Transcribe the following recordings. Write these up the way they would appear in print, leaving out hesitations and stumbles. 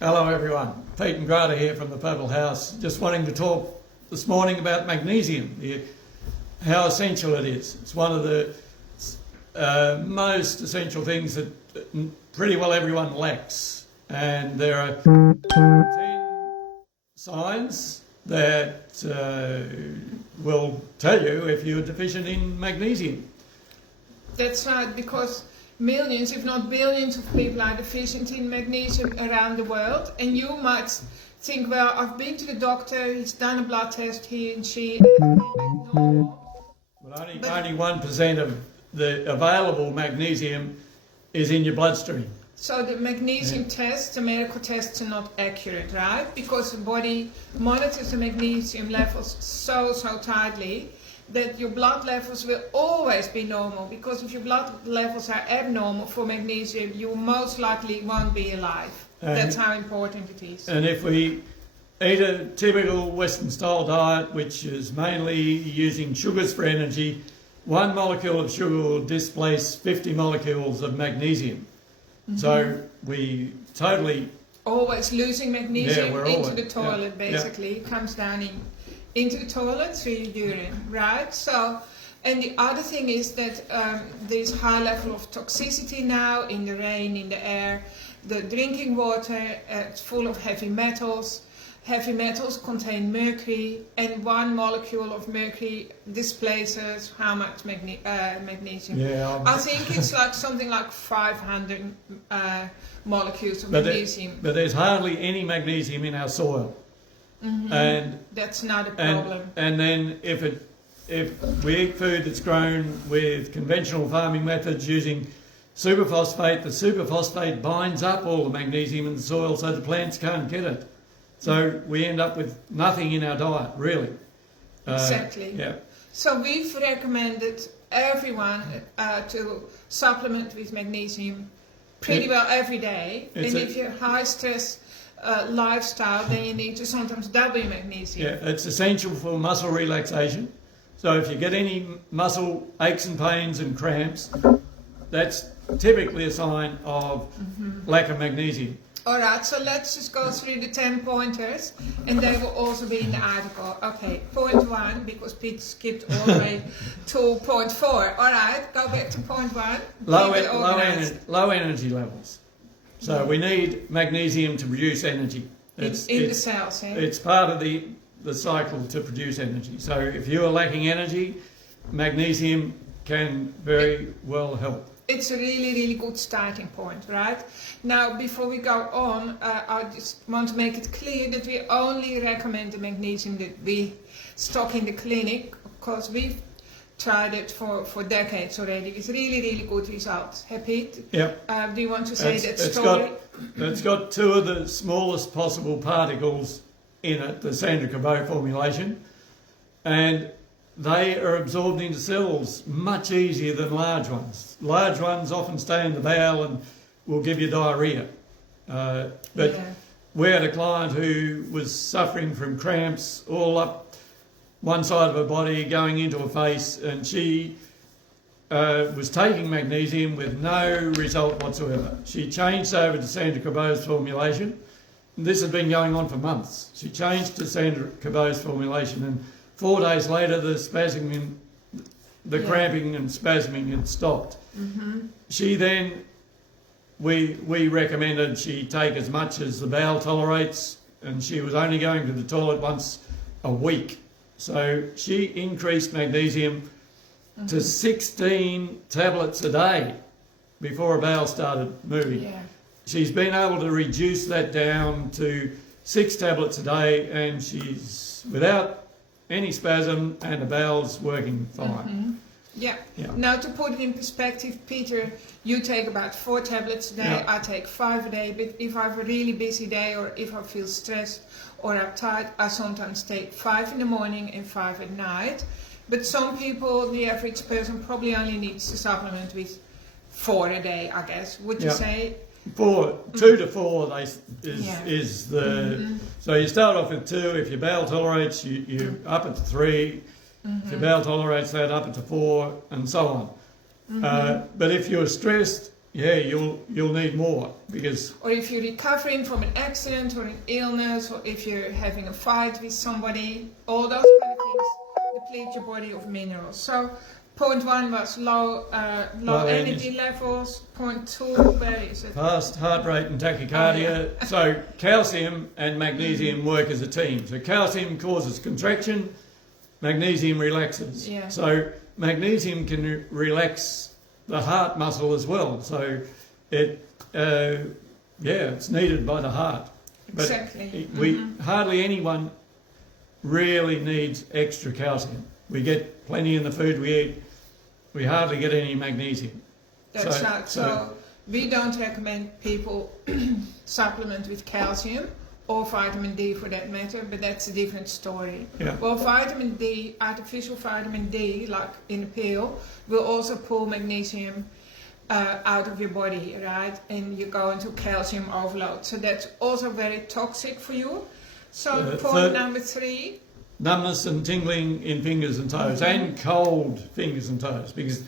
Hello everyone, Pete and Grata here from the Purple House. Just wanting to talk this morning about magnesium, how essential it is. It's one of the most essential things that pretty well everyone lacks. And there are 10 signs that will tell you if you're deficient in magnesium. That's right, because millions, if not billions of people are deficient in magnesium around the world. And you might think, well, I've been to the doctor, he's done a blood test, he and she, normal. But only 1% of the available magnesium is in your bloodstream. So the magnesium tests, the medical tests are not accurate, right? Because the body monitors the magnesium levels so tightly that your blood levels will always be normal, because if your blood levels are abnormal for magnesium, you most likely won't be alive. That's how important it is. And if we eat a typical Western style diet, which is mainly using sugars for energy, 1 molecule of sugar will displace 50 molecules of magnesium. Mm-hmm. So we totally... Always losing magnesium into the toilet, yeah, basically. It comes down into the toilet through your urine, right? So, and the other thing is that there's high level of toxicity now in the rain, in the air. The drinking water, it's full of heavy metals. Heavy metals contain mercury, and 1 molecule of mercury displaces how much magnesium? Yeah, I think it's like something like 500 molecules of magnesium. But there's hardly any magnesium in our soil. Mm-hmm. And that's not a problem. And then if we eat food that's grown with conventional farming methods using superphosphate, the superphosphate binds up all the magnesium in the soil so the plants can't get it. So we end up with nothing in our diet, really. Exactly. Yeah. So we've recommended everyone to supplement with magnesium pretty well every day. And if you're high stress lifestyle, then you need to sometimes double your magnesium. Yeah, it's essential for muscle relaxation. So if you get any muscle aches and pains and cramps, that's typically a sign of lack of magnesium. Alright, so let's just go through the 10 pointers, and they will also be in the article. Okay, point 1, because Pete skipped all the way to point 4. Alright, go back to point 1. Low energy levels. So we need magnesium to produce energy. It's in the cells, eh? It's part of the cycle to produce energy. So if you are lacking energy, magnesium can very well help. It's a really good starting point, right? Now, before we go on, I just want to make it clear that we only recommend the magnesium that we stock in the clinic, because we've tried it for decades already with really good results. Hey, Pete? Yep. Do you want to say that story? It's got 2 of the smallest possible particles in it, the Sandra Cabot formulation, and they are absorbed into cells much easier than large ones. Large ones often stay in the bowel and will give you diarrhoea. We had a client who was suffering from cramps all up one side of her body going into her face, and she was taking magnesium with no result whatsoever. She changed over to Sandra Cabot's formulation. This had been going on for months. She changed to Sandra Cabot's formulation, and 4 days later, the cramping and spasming had stopped. Mm-hmm. She then, we recommended she take as much as the bowel tolerates, and she was only going to the toilet once a week. So she increased magnesium to 16 tablets a day before her bowel started moving. Yeah. She's been able to reduce that down to 6 tablets a day, and she's without any spasm, and the bowel's working fine. Mm-hmm. Yeah. Now, to put it in perspective, Peter, you take about 4 tablets a day. Yeah. I take 5 a day. But if I have a really busy day, or if I feel stressed or uptight, I sometimes take 5 in the morning and 5 at night. But some people, the average person, probably only needs to supplement with 4 a day, I guess. Would you say? 2 to 4 is the... So you start off with 2. If your bowel tolerates, you're up at 3. If your bowel tolerates that, up to 4, and so on. But if you're stressed, yeah, you'll need more because. Or if you're recovering from an accident or an illness, or if you're having a fight with somebody, all those kind of things deplete your body of minerals. So point 1 was low energy levels. Point 2, where is it? Fast heart rate and tachycardia. Oh, yeah. So calcium and magnesium work as a team. So calcium causes contraction, magnesium relaxes. Yeah. So magnesium can relax the heart muscle as well. So it's needed by the heart. But Exactly. hardly anyone really needs extra calcium. We get plenty in the food we eat. We hardly get any magnesium. That's right. So we don't recommend people supplement with calcium or vitamin D for that matter, but that's a different story. Yeah. Well, vitamin D, artificial vitamin D, like in a pill, will also pull magnesium out of your body, right? And you go into calcium overload. So that's also very toxic for you. So point number 3. Numbness and tingling in fingers and toes, and cold fingers and toes, because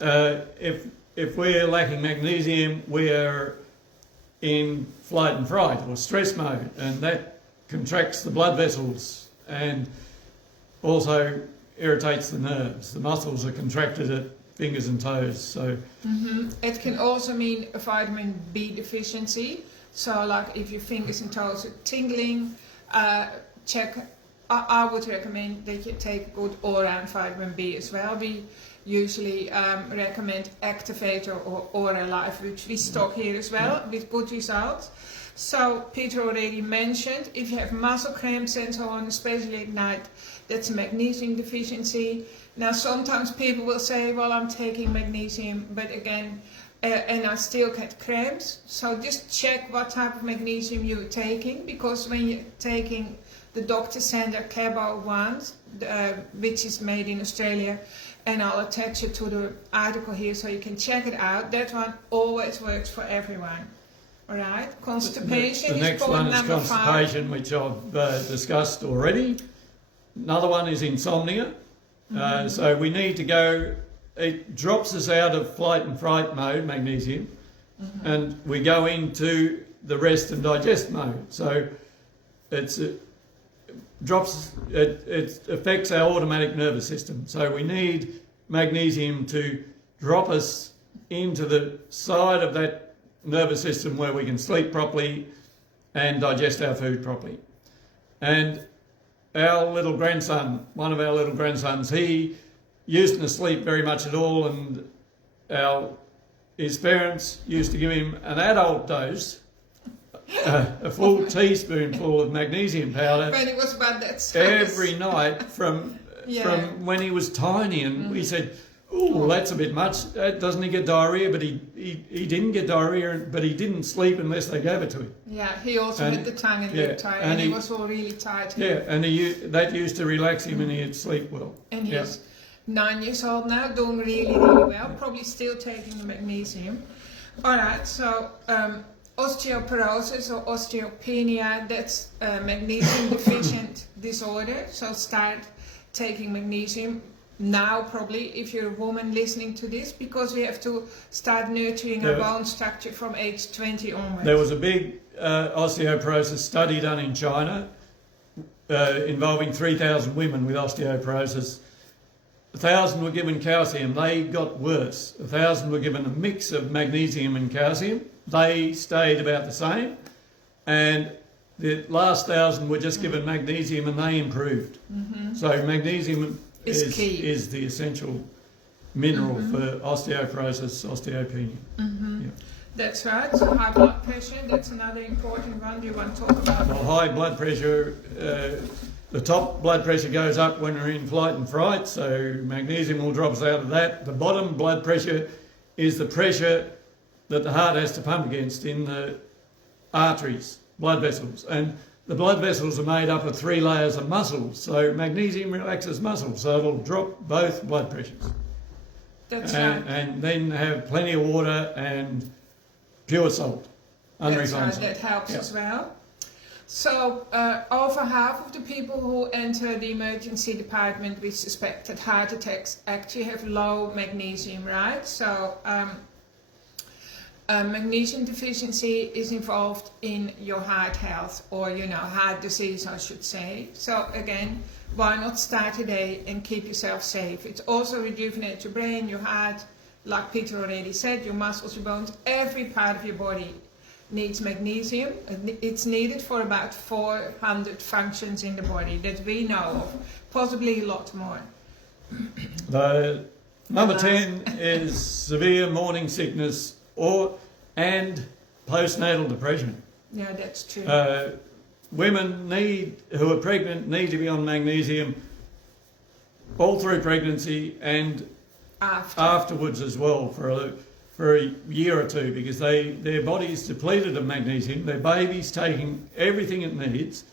if we're lacking magnesium, we're in flight and fright or stress mode, and that contracts the blood vessels and also irritates the nerves. The muscles are contracted at fingers and toes. So it can also mean a vitamin B deficiency. So like if your fingers and toes are tingling, I would recommend that you take a good all-round vitamin B as well. We usually recommend Activator or Aura Life, which we stock here as well, with good results. So Peter already mentioned, if you have muscle cramps and so on, especially at night, that's a magnesium deficiency. Now sometimes people will say, well, I'm taking magnesium, but again, and I still get cramps. So just check what type of magnesium you're taking, because when you're taking the Dr. Sander Cabo ones, which is made in Australia, and I'll attach it to the article here so you can check it out. That one always works for everyone. Alright, constipation the next is one point is number constipation, 5. which I've discussed already. Another one is insomnia. So we need to go, it drops us out of flight and fright mode, magnesium, and we go into the rest and digest mode. So it affects our automatic nervous system. So we need magnesium to drop us into the side of that nervous system where we can sleep properly and digest our food properly. And our little grandson, one of our little grandsons, he used to sleep very much at all, and his parents used to give him an adult dose, a full teaspoonful of magnesium powder When it was about that size. every night from when he was tiny, and we said, "Oh, that's a bit much. Doesn't he get diarrhea?" But he didn't get diarrhea, but he didn't sleep unless they gave it to him. Yeah, he also had the tongue and lip tie, and he was all really tight. Yeah, and that used to relax him, and he'd sleep well. And he's 9 years old now, doing really, really well, probably still taking the magnesium. Alright, so osteoporosis or osteopenia, that's a magnesium deficient disorder, so start taking magnesium now probably if you're a woman listening to this, because we have to start nurturing our bone structure from age 20 onwards. There was a big osteoporosis study done in China involving 3,000 women with osteoporosis. 1,000 were given calcium, they got worse. 1,000 were given a mix of magnesium and calcium, they stayed about the same. And the last 1,000 were just given magnesium and they improved. So magnesium is the essential mineral for osteoporosis, osteopenia. That's right. So high blood pressure, that's another important one. Do you want to talk about that? Well, high blood pressure, the top blood pressure goes up when we're in flight and fright, so magnesium will drop us out of that. The bottom blood pressure is the pressure that the heart has to pump against in the arteries, blood vessels. And the blood vessels are made up of 3 layers of muscles, so magnesium relaxes muscles, so it'll drop both blood pressures. That's right. And then have plenty of water and pure salt, unrefined salt. That helps as well. So over half of the people who enter the emergency department with suspected heart attacks actually have low magnesium, right? So Magnesium deficiency is involved in your heart health, or heart disease, I should say. So again, why not start today and keep yourself safe? It also rejuvenates your brain, your heart, like Peter already said, your muscles, your bones, every part of your body needs magnesium. It's needed for about 400 functions in the body that we know of, possibly a lot more. The number 10 is severe morning sickness and postnatal depression. Yeah, that's true. Women who are pregnant need to be on magnesium all through pregnancy and afterwards as well for a year or two, because their body is depleted of magnesium, their baby's taking everything it needs,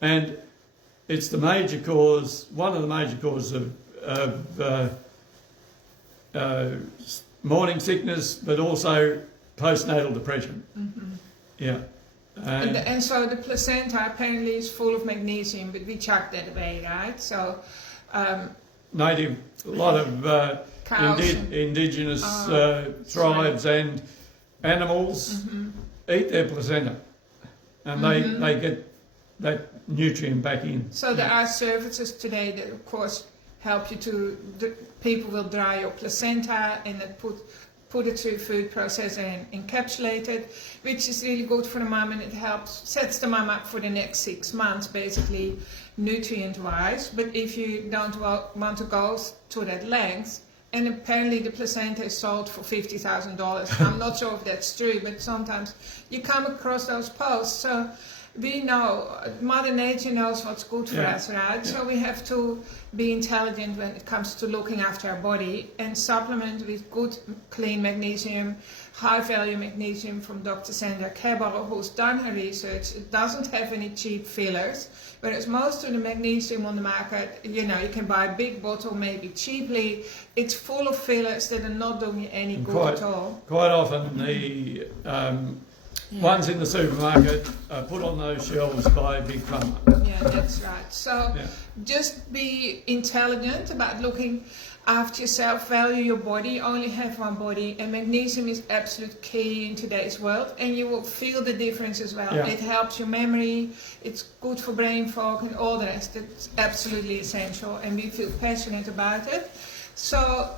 and it's the major cause, one of the major causes of morning sickness, but also postnatal depression. Mm-hmm. Yeah. And so the placenta apparently is full of magnesium, but we chuck that away, right? So a lot of indigenous tribes and animals eat their placenta, and they get that nutrient back in. So there are services today that, of course, help you people will dry your placenta and then put it through food processor and encapsulate it, which is really good for the mum, and it sets the mum up for the next 6 months, basically, nutrient-wise. But if you don't want to go to that length, and apparently the placenta is sold for $50,000. I'm not sure if that's true, but sometimes you come across those posts. So we know, Mother Nature knows what's good for us, right? Yeah. So we have to be intelligent when it comes to looking after our body and supplement with good, clean magnesium, high-value magnesium from Dr. Sandra Cabral, who's done her research. It doesn't have any cheap fillers, whereas most of the magnesium on the market, you can buy a big bottle maybe cheaply. It's full of fillers that are not doing you any good at all. Quite often the ones in the supermarket are put on those shelves by Big Pharma. Yeah, that's right. So just be intelligent about looking after yourself, value your body, only have one body, and magnesium is absolute key in today's world, and you will feel the difference as well. Yeah. It helps your memory, it's good for brain fog and all the rest. It's absolutely essential, and we feel passionate about it. So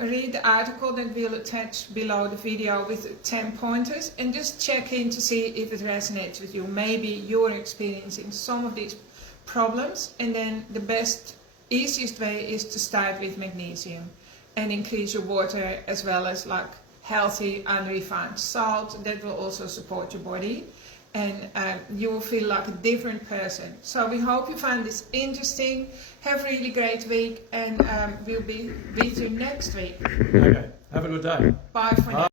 read the article that we'll attach below the video with 10 pointers, and just check in to see if it resonates with you. Maybe you're experiencing some of these problems, and then the easiest way is to start with magnesium and increase your water, as well as like healthy unrefined salt. That will also support your body, and you will feel like a different person. So we hope you find this interesting. Have a really great week, and we'll be with you next week. Okay, have a good day. Bye for now.